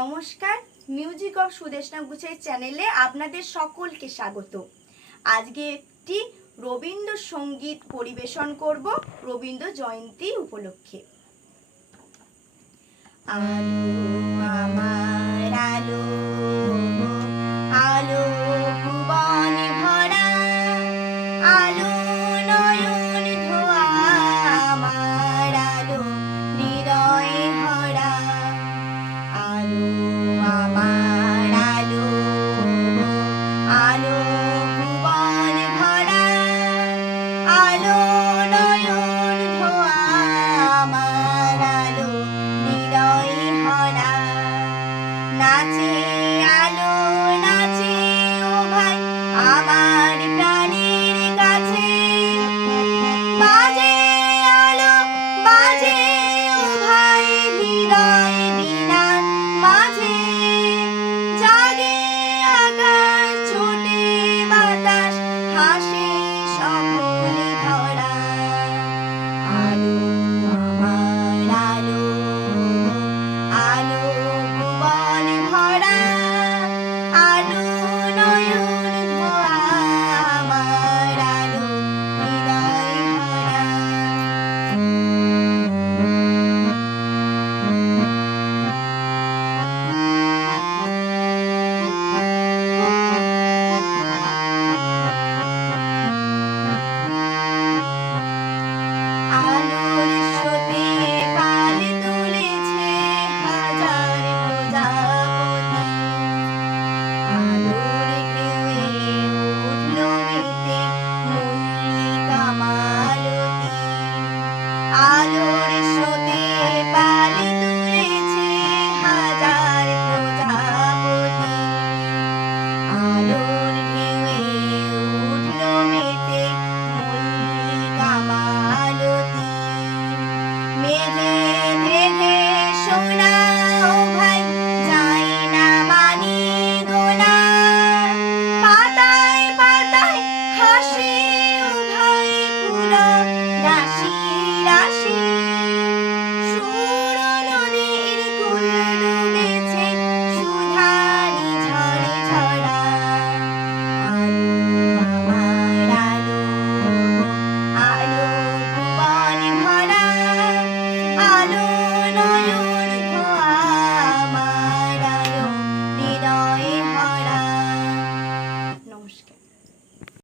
নমস্কার music of Sudeshna গুছের চ্যানেলে আপনাদের সকলকে স্বাগত। আজকে একটি রবীন্দ্রসঙ্গীত পরিবেশন করব রবীন্দ্র জয়ন্তী উপলক্ষে। আমার I Bye.